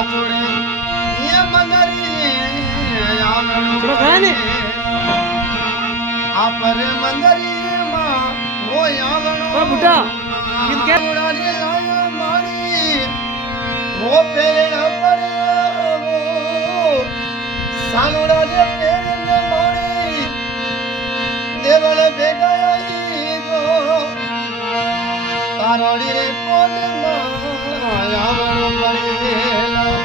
હાથોડે એ મંદરી થોડો ખરા ને આ પર મંદરી માં હોય આવણો બુટા ગીત કે ઉડાડી લાયા મારી ઓ પેરે પડ્યો સાનુડા જે પેરે મારી દેવળ ભેગા આવી જો તારોડી રે કોણ માં આવણો પડેલા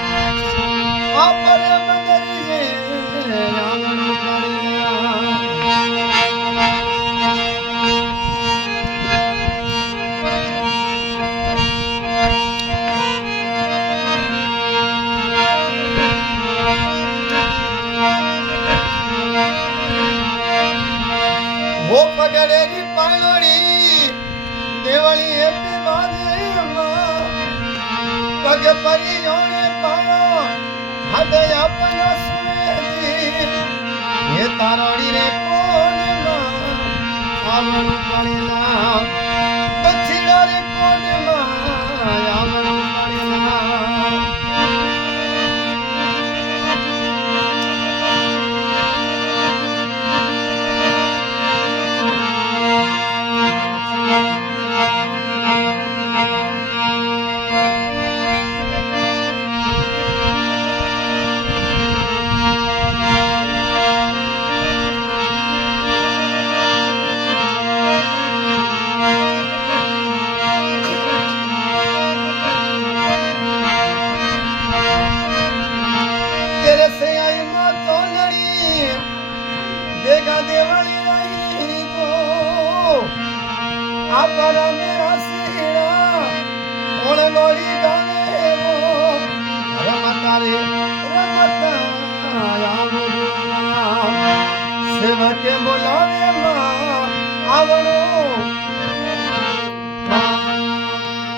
આ પર મંદરી આવણો પડેલા वो पगड़ेरी पाणोड़ी देवली एपी बाजे पग परी जोड़े पाणो हद अपना सुवेदी ये तारोड़ी रे कोण मां आवण पड़ेला बछड़ा रे कोण मां आवण पड़ेला तेरे से आई माँ तो लड़ी देगा देवली आई तो आपरा मेरा सीरा ओल लोड़ी गावे वो रमता रे रमता या मुझे सेवा के बोला